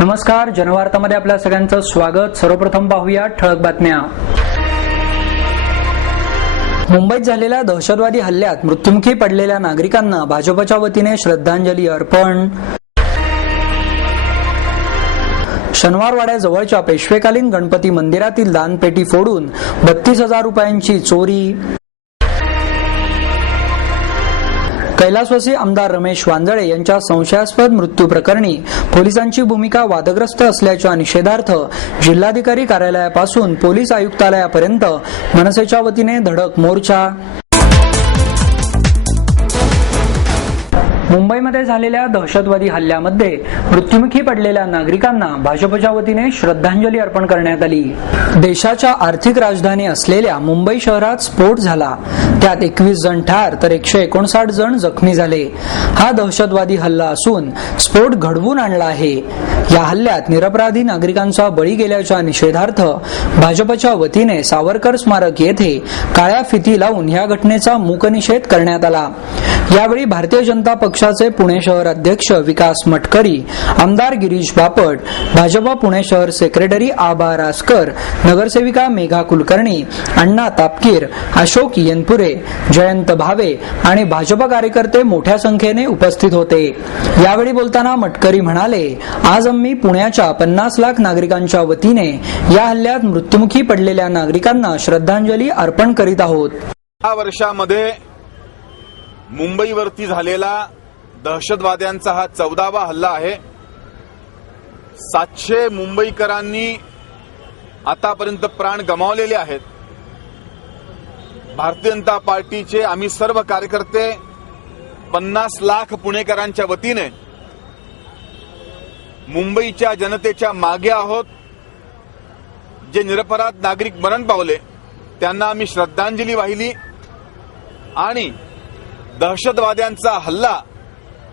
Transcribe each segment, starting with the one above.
नमस्कार, जनवार्तामध्ये आपल्या सगळ्यांचं स्वागत। सर्वप्रथम पाहूया ठळक बातम्या। मुंबईत झालेल्या दहशतवादी हल्ल्यात मृत्युमुखी पडलेल्या नागरिकांना भाजपच्या वतीने श्रद्धांजली अर्पण। शनिवारवाड्याजवळच्या पेशवेकालीन गणपती मंदिरातील दानपेटी फोडून 32,000 रुपयांची चोरी। कैलासवासी आमदार रमेश वांजळे यांच्या संशयास्पद मृत्यू प्रकरणी पोलिसांची भूमिका वादग्रस्त असल्याच्या निषेधार्थ जिल्हाधिकारी कार्यालयापासून पोलीस आयुक्तालयापर्यंत मनसेच्या वतीने धडक मोर्चा। मुंबईमध्ये झालेल्या दहशतवादी हल्ल्यामध्ये मृत्युमुखी पडलेल्या नागरिकांना भाजपच्या वतीने श्रद्धांजली अर्पण करण्यात आली। देशाच्या आर्थिक राजधानी असलेल्या मुंबई शहरात स्फोट झाला, त्यात 21 जण ठार तर 159 जण जखमी झाले। हा दहशतवादी हल्ला असून स्फोट घडवून आणला आहे। या हल्ल्यात निरपराधी नागरिकांचा बळी गेल्याच्या निषेधार्थ भाजपच्या वतीने सावरकर स्मारक येथे काळ्या फिती लावून या घटनेचा मूकनिषेध करण्यात आला। यावेळी भारतीय जनता पक्षाचे पुणे शहर अध्यक्ष विकास मटकरी, आमदार गिरीश बापट, भाजपा पुणे शहर सेक्रेटरी आबा रासकर, नगरसेविका मेघा कुलकर्णी, अण्णा तापकीर, अशोक येनपुरे, जयंत भावे आणि भाजपा कार्यकर्ते मोठ्या संख्येने उपस्थित होते। यावेळी बोलताना मटकरी म्हणाले, आज आम्ही पुण्याच्या 50 लाख नागरिकांच्या वतीने या हल्ल्यात मृत्युमुखी पडलेल्या नागरिकांना श्रद्धांजली अर्पण करीत आहोत। या वर्षामध्ये मुंबईवरती झालेला दहशतवाद्यांचा हा 14वा हल्ला आहे। 700 मुंबईकरांनी आतापर्यंत प्राण गमावलेले आहेत। भारतीय जनता पार्टीचे आम्ही सर्व कार्यकर्ते 50 लाख पुणेकरांच्या वतीने मुंबईच्या जनतेच्या मागे आहोत। जे निरपराध नागरिक मरण पावले त्यांना आम्ही श्रद्धांजली वाहिली आणि दहशतवाद्यांचा हल्ला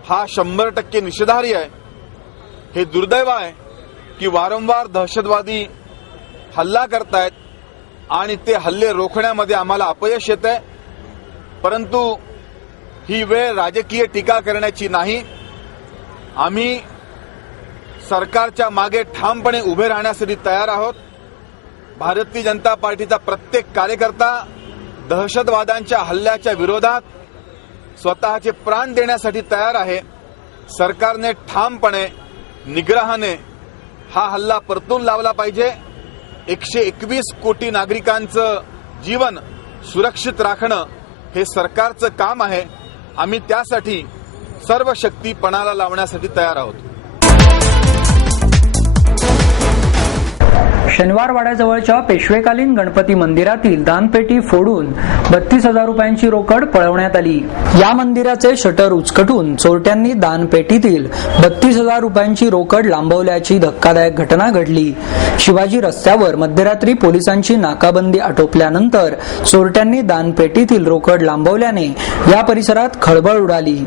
हा 100% निषेधार्ह आहे। हे दुर्दैव आहे की वारंवार दहशतवादी हल्ला करतायत आणि ते हल्ले रोखण्यामध्ये आम्हाला अपयश येतंय। परंतु ही वेळ राजकीय टीका करण्याची नाही। आम्ही सरकारच्या मागे ठामपणे उभे राहण्यासाठी तयार आहोत। भारतीय जनता पार्टीचा प्रत्येक कार्यकर्ता दहशतवाद्यांच्या हल्ल्याच्या विरोधात स्वतःचे प्राण देण्यासाठी तयार आहे। सरकारने ठामपणे निग्रहाने हा हल्ला परतून लावला पाहिजे। 121 कोटी नागरिकांचं जीवन सुरक्षित राखणं हे सरकारचं काम आहे। आम्ही त्यासाठी सर्व शक्ती पणाला लावण्यासाठी तयार आहोत। शनिवारवाड्याजवळच्या पेशवेकालीन गणपती मंदिरातील दानपेटी फोडून 32,000 रुपयांची रोकड पळवण्यात आली। या मंदिराचे शटर उचकटून चोरट्यांनी दानपेटीतील 32,000 रुपयांची रोकड लांबवल्याची धक्कादायक घटना घडली। शिवाजी रस्त्यावर मध्यरात्री पोलिसांची नाकाबंदी आटोपल्यानंतर चोरट्यांनी दानपेटीतील रोकड लांबवल्याने या परिसरात खळबळ उडाली।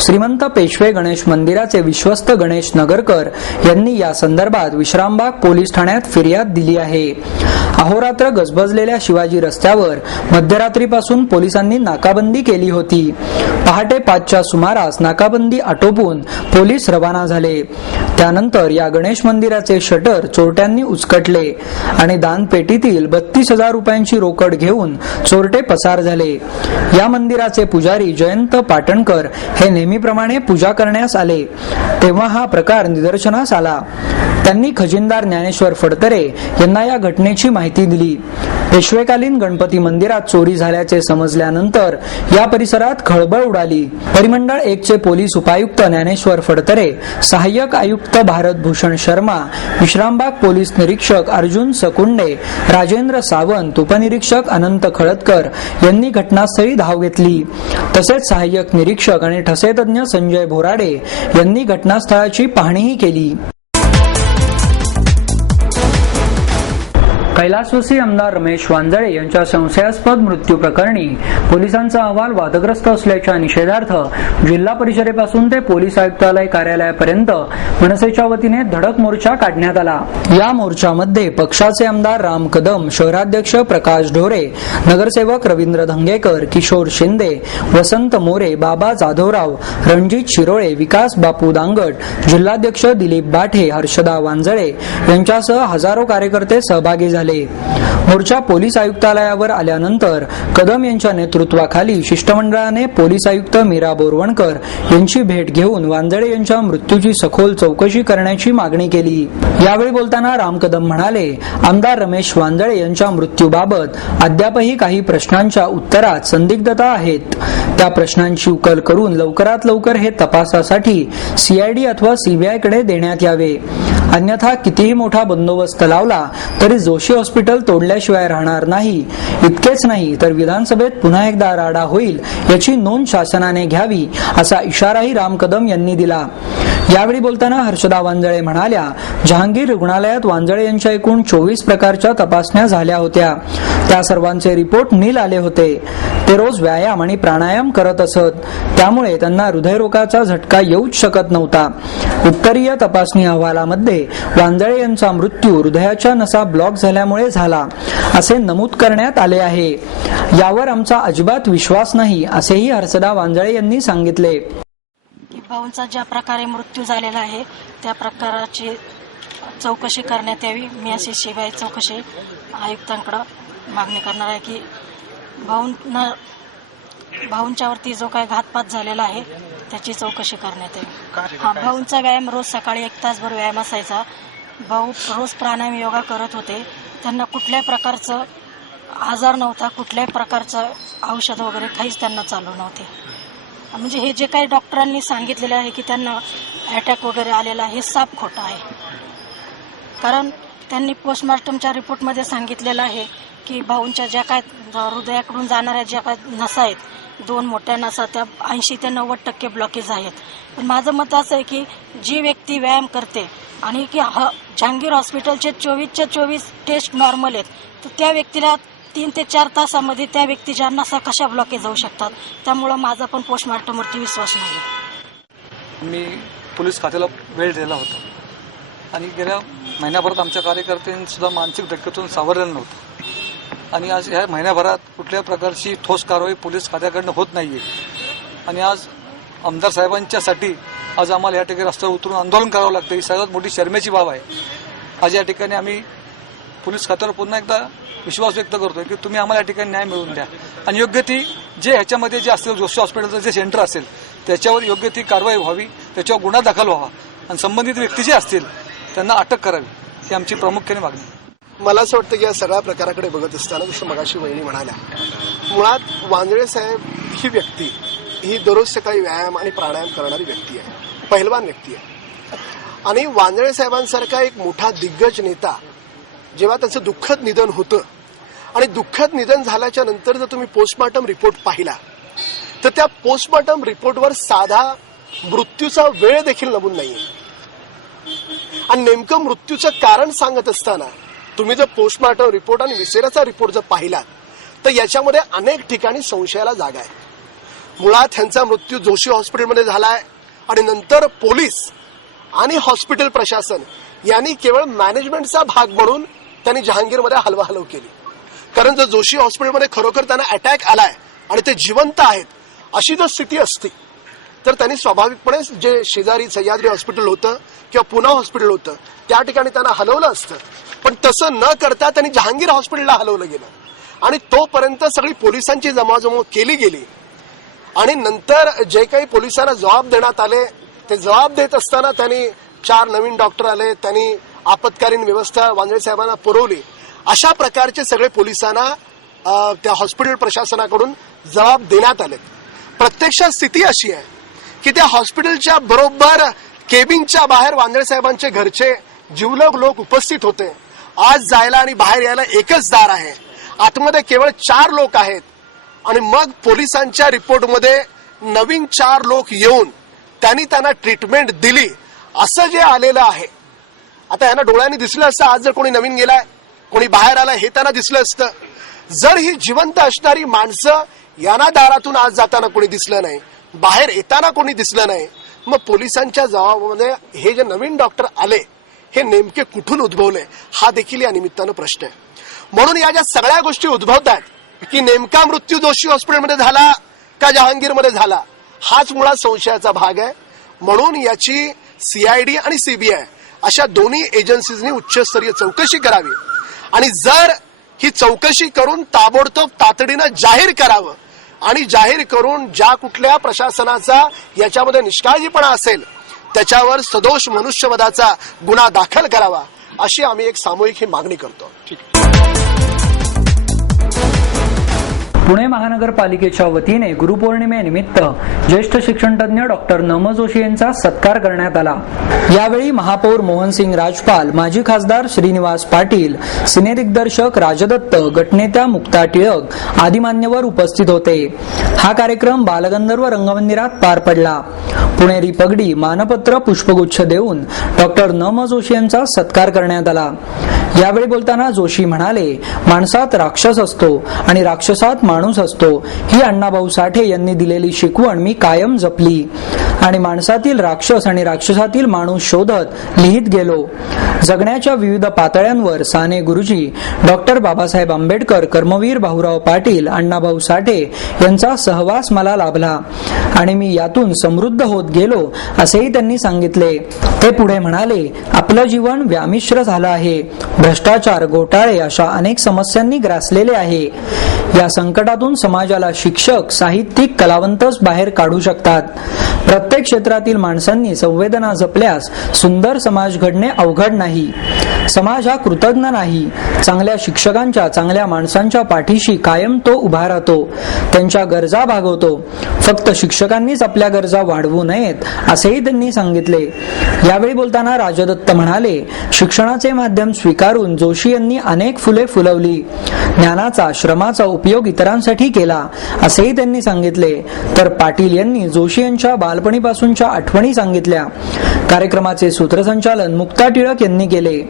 श्रीमंत पेशवे गणेश मंदिराचे विश्वस्त गणेश नगरकर यांनी या संदर्भात विश्रामबाग पोलीस ठाण्यात फिर्याद दिली आहे। अहोरात्र गजबजलेल्या शिवाजी रस्त्यावर मध्यरात्रीपासून पोलिसांनी नाकाबंदी केली होती। पहाटे 5च्या सुमारास नाकाबंदी आटोपून पोलीस रवाना झाले। त्यानंतर या गणेश मंदिराचे शटर चोरट्यांनी उचकटले आणि दानपेटीतील 32,000 रुपयांची रोकड घेऊन चोरटे पसार झाले। या मंदिराचे पुजारी जयंत पाटणकर हे नेहमीप्रमाणे पूजा करण्यास आले तेव्हा हा प्रकार निदर्शनास आला। त्यांनी खजिनदार ज्ञानेश्वर फडतरे यांना या घटनेची माहिती दिली। पेशवेकालीन गणपती मंदिरात चोरी झाल्याचे समजल्यानंतर या परिसरात खळबळ उडाली। परिमंडळ 1 चे पोलीस उपायुक्त ज्ञानेश्वर फडतरे, सहाय्यक आयुक्त भारत भूषण शर्मा, विश्रामबाग पोलीस निरीक्षक अर्जुन सकुंडे, राजेंद्र सावंत, उपनिरीक्षक अनंत खळदकर यांनी घटनास्थळी धाव घेतली। तसेच सहाय्यक निरीक्षक आणि ठसेतज्ञ संजय भोराडे यांनी घटनास्थळाची पाहणीही केली। कैलासवासी आमदार रमेश वांजळे यांच्या संशयास्पद मृत्यू प्रकरणी पोलिसांचा अहवाल वादग्रस्त असल्याच्या निषेधार्थ जिल्हा परिषदेपासून ते पोलीस आयुक्तालय कार्यालयापर्यंत मनसेच्या वतीने धडक मोर्चा काढण्यात आला। या मोर्चामध्ये पक्षाचे आमदार राम कदम, शहराध्यक्ष प्रकाश ढोरे, नगरसेवक रवींद्र धंगेकर, किशोर शिंदे, वसंत मोरे, बाबा जाधवराव, रणजित शिरोळे, विकास बापू दांगट, जिल्हाध्यक्ष दिलीप बाठे, हर्षदा वांजळे यांच्यासह हजारो कार्यकर्ते सहभागी झाले। मोर्चा पोलीस आयुक्तालयावर आल्यानंतर कदम यांच्या नेतृत्वाखाली शिष्टमंडळाने पोलीस आयुक्त मीरा बोरवणकर यांची भेट घेऊन वांजळे यांच्या मृत्यूची सखोल चौकशी करण्याची मागणी केली। यावेळी बोलताना राम कदम म्हणाले, आमदार रमेश वांजळे यांच्या मृत्यूबाबत अद्यापही काही प्रश्नांच्या उत्तरात संदिग्धता आहेत। त्या प्रश्नांची उकल करून लवकरात लवकर हे तपासासाठी सीआयडी अथवा सीबीआयकडे देण्यात यावे, अन्यथा कितीही मोठा बंदोबस्त लावला तरी जोशी हॉस्पिटल तोडल्याशिवाय राहणार नाही। इतकेच नाही तर विधानसभेत पुन्हा एकदा राडा होईल याची नोंद शासनाने घ्यावी, असा इशाराही राम कदम यांनी दिला। यावेळी बोलताना हर्षदा वांजळे म्हणाल्या, जहांगीर रुग्णालयात वांजळे यांच्या एकूण 24 प्रकारच्या तपासण्या झाल्या होत्या। त्या सर्वांचे रिपोर्ट नील आले होते। ते रोज व्यायाम आणि प्राणायाम करत असत, त्यामुळे त्यांना हृदयरोगाचा झटका येऊच शकत नव्हता। उत्तरीय तपासणी अहवालामध्ये वांजळे यांचा मृत्यू हृदयाच्या नसा ब्लॉक झाल्यामुळे झाला असे नमूद करण्यात आले आहे। यावर आमचा अजिबात विश्वास नाही, असेही हर्षदा वांजळे यांनी सांगितले। भाऊंचा ज्या प्रकारे मृत्यू झालेला आहे त्या प्रकाराची चौकशी करण्यात यावी। मी अशी सीबीआय चौकशी आयुक्तांकडे मागणी करणार आहे की भाऊंच्यावरती जो काही घातपात झालेला आहे त्याची चौकशी करण्यात यावी। भाऊंचा व्यायाम रोज सकाळी 1 तासभर व्यायाम असायचा। भाऊ रोज प्राणायाम योगा करत होते। त्यांना कुठल्याही प्रकारचं आजार नव्हता, कुठल्याही प्रकारचं औषध वगैरे काहीच त्यांना चालू नव्हते। म्हणजे हे जे काही डॉक्टरांनी सांगितलेले आहे की त्यांना अटॅक वगैरे आलेला आहे, हे साफ खोटं आहे। कारण त्यांनी पोस्टमॉर्टमच्या रिपोर्टमध्ये सांगितलेलं आहे की भाऊंच्या ज्या काय हृदयाकडून जाणाऱ्या ज्या काय नसा आहेत, 2 मोठ्या नसा, त्या 80 ते 90% ब्लॉकेज आहेत। पण माझं मत असं आहे की जी व्यक्ती व्यायाम करते आणि की जहांगीर हॉस्पिटलचे 24च्या 24 टेस्ट नॉर्मल आहेत, तर त्या व्यक्तीला 3 ते 4 तासामध्ये त्या व्यक्तीच्या नसा कशा ब्लॉकेज होऊ शकतात। त्यामुळे माझा पण पोस्टमॉर्टमवरती विश्वास नाही। मी पोलीस खात्याला वेळ दिला होता आणि गेल्या महिन्याभरात आमच्या कार्यकर्त्यांनी सुद्धा मानसिक धक्क्यातून सावरलेलं नव्हतं आणि आज ह्या महिन्याभरात कुठल्याही प्रकारची ठोस कारवाई पोलीस खात्याकडनं होत नाहीये आणि आज आमदार साहेबांच्यासाठी आज आम्हाला या ठिकाणी रस्त्यावर उतरून आंदोलन करावं लागतं। ही सर्वात मोठी शरमेची बाब आहे। आज या ठिकाणी आम्ही पोलीस खात्यावर पुन्हा एकदा विश्वास व्यक्त करतोय की तुम्ही आम्हाला या ठिकाणी न्याय मिळवून द्या आणि योग्य ती जे ह्याच्यामध्ये जे असेल जोशी हॉस्पिटलचं जे सेंटर असेल त्याच्यावर योग्य ती कारवाई व्हावी, त्याच्यावर गुन्हा दाखल व्हावा आणि संबंधित व्यक्ती जे असतील त्यांना अटक करावी, ही आमची प्रामुख्याने मागणी। मला असं वाटतं की या सगळ्या प्रकाराकडे बघत असताना जसं मगाशी वहिनी म्हणाल्या, मुळात वांजळे साहेब ही व्यक्ती ही दररोज सकाळी व्यायाम आणि प्राणायाम करणारी व्यक्ती आहे, पहिलवान व्यक्ती आहे आणि वांजळे साहेबांसारखा एक मोठा दिग्गज नेता जेव्हा त्याचं दुःखद निधन होतं आणि दुःखद निधन झाल्याच्या नंतर जर तुम्ही पोस्टमॉर्टम रिपोर्ट पाहिला तर त्या पोस्टमॉर्टम रिपोर्टवर साधा मृत्यूचा वेळ देखील नमूद नाहीये आणि नेमकं मृत्यूचं कारण सांगत असताना तुम्ही जर पोस्टमॉर्टम रिपोर्ट आणि विसेराचा रिपोर्ट जर पाहिलात तर याच्यामध्ये अनेक ठिकाणी संशयाला जागा आहे। मुळात ह्यांचा मृत्यू जोशी हॉस्पिटलमध्ये झालाय आणि नंतर पोलीस आणि हॉस्पिटल प्रशासन यांनी केवळ मॅनेजमेंटचा भाग म्हणून त्यांनी जहांगीरमध्ये हलवाहलव केली। कारण जर जोशी हॉस्पिटलमध्ये खरोखर त्यांना अटॅक आलाय आणि ते जिवंत आहेत अशी जर स्थिती असती तर त्यांनी स्वाभाविकपणे जे शेजारी सह्याद्री हॉस्पिटल होतं किंवा पुना हॉस्पिटल होतं त्या ठिकाणी त्यांना हलवलं असतं, पण तसं न करता त्यांनी जहांगीर हॉस्पिटलला हलवलं गेलं आणि तोपर्यंत सगळी पोलिसांची जमाजमा केली गेली आणि नंतर जे काही पोलिसांना जबाब देण्यात आले ते जबाब देत असताना त्यांनी 4 नवीन डॉक्टर आले, त्यांनी आपत्कालीन व्यवस्था वांजळे साहेबांना पुरवली। अशा प्रकारचे सगळे पोलिसांना त्या हॉस्पिटल प्रशासनाकडून जबाब देण्यात आले। प्रत्यक्षात स्थिती अशी आहे की त्या हॉस्पिटलच्या बरोबर केबिनच्या बाहेर वांजळे साहेबांचे घरचे जिवलग लोक उपस्थित होते। आज जायला आणि बाहेर यायला एकच दार आहे, आतमध्ये केवळ 4 लोक आहेत आणि मग पोलिसांच्या रिपोर्टमध्ये नवीन 4 लोक येऊन त्यांनी त्यांना ट्रीटमेंट दिली असं जे आलेलं आहे। आता यांना डोळ्यांनी दिसलं असतं आज जर कोणी नवीन गेलाय, कोणी बाहेर आलं हे त्यांना दिसलं असतं. जर ही जिवंत असणारी माणसं यांना दारातून आज जाताना कोणी दिसलं नाही, बाहेर येताना कोणी दिसलं नाही, मग पोलिसांच्या जबाबामध्ये हे जे नवीन डॉक्टर आले हे नेमके कुठून उद्भवले हा देखील या निमित्तानं प्रश्न आहे. म्हणून या ज्या सगळ्या गोष्टी उद्भवतात की नेमका मृत्यू जोशी हॉस्पिटलमध्ये झाला का जहांगीरमध्ये झाला, हाच मुळात संशयाचा भाग आहे. म्हणून याची सीआयडी आणि सीबीआय अशा दोन्ही एजन्सीजनी उच्चस्तरीय चौकशी करावी आणि जर ही चौकशी करून ताबडतोब तातडीनं जाहीर करावं आणि जाहीर करून ज्या कुठल्या प्रशासनाचा याच्यामध्ये निष्काळजीपणा असेल त्याच्यावर सदोष मनुष्यवधाचा गुन्हा दाखल करावा अशी आम्ही एक सामूहिक ही मागणी करतो. पुणे महानगरपालिकेच्या वतीने गुरुपौर्णिमेनिमित्त ज्येष्ठ शिक्षणतज्ञ डॉक्टर नम जोशी यांचा सत्कार करण्यात आला. यावेळी महापौर मोहनसिंग राजपाल, माजी खासदार श्रीनिवास पाटील, सिनेदिग्दर्शक राजदत्त, गटनेत्या मुक्ता टिळक आदी मान्यवर उपस्थित होते. हा कार्यक्रम बालगंधर्व रंगमंदिरात पार पडला. पुणेरी पगडी, मानपत्र, पुष्पगुच्छ देऊन डॉक्टर नम जोशी यांचा सत्कार करण्यात आला. यावेळी बोलताना जोशी म्हणाले, माणसात राक्षस असतो आणि राक्षसात माणूस असतो ही अण्णाभाऊ साठे यांनी दिलेली शिकवण मी कायम जपली आणि माणसातील राक्षस आणि राक्षसातील माणूस शोधत लिहित गेलो. जगण्याच्या विविध पातळ्यांवर साने गुरुजी, डॉक्टर बाबासाहेब आंबेडकर, कर्मवीर भाऊराव पाटील, अण्णाभाऊ साठे यांचा सहवास मला लाभला आणि मी यातून समृद्ध होत गेलो असेही त्यांनी सांगितले. ते पुढे म्हणाले, आपलं जीवन व्यामिश्र झालं आहे. भ्रष्टाचार, घोटाळे अशा अनेक समस्यांनी ग्रासलेले आहे. या संकटातून समाजाला शिक्षक, साहित्यिक, कलावंतच बाहेर काढू शकतात. प्रत्येक क्षेत्रातील माणसांनी संवेदना जपल्यास सुंदर समाज घडणे अवघड नाही. समाज हा कृतज्ञ नाही. चांगल्या शिक्षकांच्या, चांगल्या माणसांच्या पाठीशी कायम तो उभा राहतो, त्यांच्या गरजा भागवतो. फक्त शिक्षकांनीच आपल्या गरजा वाढवू नयेत असेही त्यांनी सांगितले. यावेळी बोलताना राजदत्त म्हणाले, शिक्षणाचे माध्यम स्वीकारून जोशी यांनी अनेक फुले फुलवली. ज्ञानाचा, श्रमाचा उपयोग इतरांसाठी केला असेही त्यांनी सांगितले. तर पाटील यांनी जोशी यांच्या बालपणीपासूनच्या आठवणी सांगितल्या. कार्यक्रमाचे सूत्रसंचालन मुक्ता टिळक यांनी केले.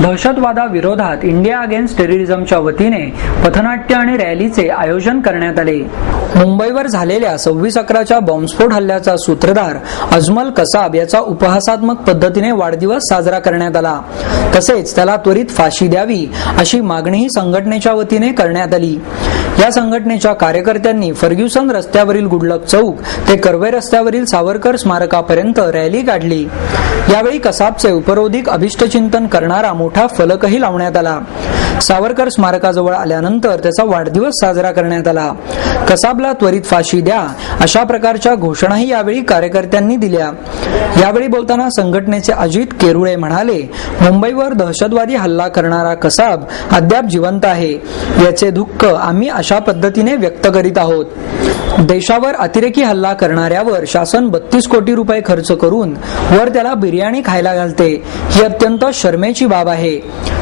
दहशतवादाविरोधात इंडिया अगेन्स्ट टेररिझमच्या वतीने पथनाट्य आणि रॅलीचे आयोजन करण्यात आले. मुंबईवर झालेल्या 26/11च्या बॉम्बस्फोट हल्ल्याचा सूत्रधार अजमल कसाब याचा उपहासात्मक पद्धतीने वाढदिवस साजरा करण्यात आला. तसेच त्याला त्वरित फाशी द्यावी अशी मागणीही संघटनेच्या वतीने करण्यात आली. या संघटनेच्या कार्यकर्त्यांनी फर्ग्युसन रस्त्यावरील गुडलक चौक ते कर्वे रस्त्यावरील सावरकर स्मारकापर्यंत रॅली काढली. यावेळी कसाबचे उपरोधिक अभिष्टचिंतन करणारा मोठा फलकही लावण्यात आला. सावरकर स्मारकाजवळ आल्यानंतर त्याचा वाढदिवस साजरा करण्यात आला. कसाबला त्वरित फाशी द्या अशा प्रकारच्या घोषणाही यावेळी कार्यकर्त्यांनी दिल्या. यावेळी बोलताना संघटनेचे अजित केरुळे म्हणाले, मुंबईवर दहशतवादी हल्ला करणारा कसाब अद्याप जिवंत आहे. याचे दुःख आम्ही अशा पद्धतीने व्यक्त करीत आहोत. देशावर अतिरेकी हल्ला करणाऱ्यावर शासन 32 कोटी रुपये खर्च करून वर त्याला बिर्याणी खायला घालते. ही अत्यंत शरमेची बाब आहे.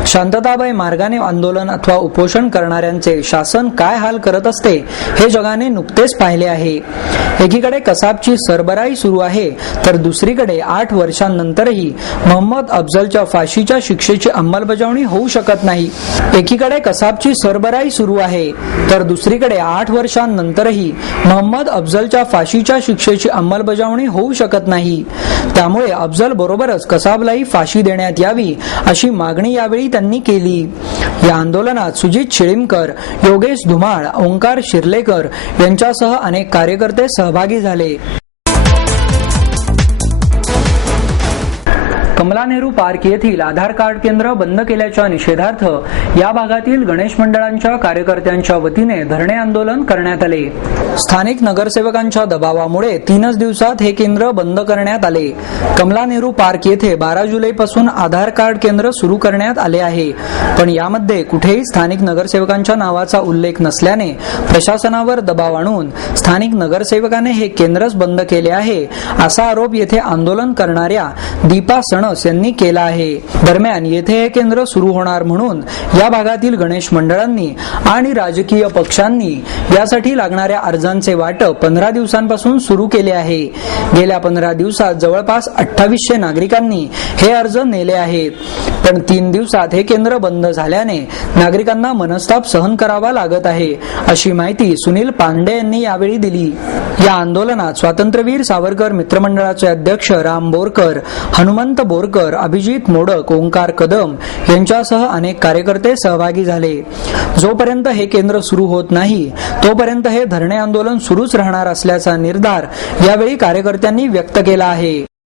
शांततामय मार्गाने आंदोलन अथवा उपोषण करणाऱ्यांचे शासन काय हाल करत असते हे जगाने नुकतेच पाहिले आहे. एकीकडे कसाबची सरबराई सुरू आहे तर दुसरीकडे 8 वर्षांनंतरही मोहम्मद अफजलच्या फाशीच्या शिक्षेची अंमलबजावणी होऊ शकत नाही. एकीकडे कसाबची सरबराई सुरू आहे तर दुसरीकडे 8 वर्षांनंतरही मोहम्मद अफजलच्या फाशीच्या शिक्षेची अंमलबजावणी होऊ शकत नाही. त्यामुळे अफजल बरोबरच कसाबलाही फाशी देण्यात यावी अशी मागणी यावेळी त्यांनी केली. या आंदोलनात सुजित शिळीमकर, योगेश धुमाळ, ओंकार शिर्लेकर यांच्यासह अनेक कार्यकर्ते सहभागी झाले. कमला नेहरू पार्क येथील आधार कार्ड केंद्र बंद केल्याच्या निषेधार्थ या भागातील गणेश मंडळांच्या कार्यकर्त्यांच्या वतीने धरणे आंदोलन करण्यात आले. स्थानिक नगरसेवकांच्या दबावामुळे 3 दिवसात हे केंद्र बंद करण्यात आले. कमला नेहरू पार्क येथे 12 जुलैपासून आधार कार्ड केंद्र सुरू करण्यात आले आहे, पण यामध्ये कुठेही स्थानिक नगरसेवकांच्या नावाचा उल्लेख नसल्याने प्रशासनावर दबाव आणून स्थानिक नगरसेवकाने हे केंद्रच बंद केले आहे असा आरोप येथे आंदोलन करणाऱ्या दीपा सणस फडणस यांनी केला आहे. दरम्यान येथे हे केंद्र सुरू होणार म्हणून या भागातील गणेश मंडळांनी आणि राजकीय पक्षांनी यासाठी लागणाऱ्या अर्जांचे वाटप 15 दिवसांपासून सुरू केले आहे. गेल्या 15 दिवसात जवळपास 2800 नागरिकांनी हे अर्ज नेले आहेत. पण 3 दिवसात हे केंद्र बंद झाल्याने नागरिकांना मनस्ताप सहन करावा लागत आहे, अशी माहिती सुनील पांडे यांनी यावेळी दिली. या आंदोलनात स्वातंत्र्यवीर सावरकर मित्रमंडळाचे अध्यक्ष राम बोरकर, हनुमंत बोरकर, अभिजित मोडक, ओंकार कदम यांच्यासह अनेक कार्यकर्ते सहभागी झाले. जोपर्यंत हे केंद्र सुरू होत नाही तोपर्यंत हे धरणे आंदोलन सुरूच राहणार असल्याचा निर्धार यावेळी कार्यकर्त्यांनी व्यक्त केला आहे.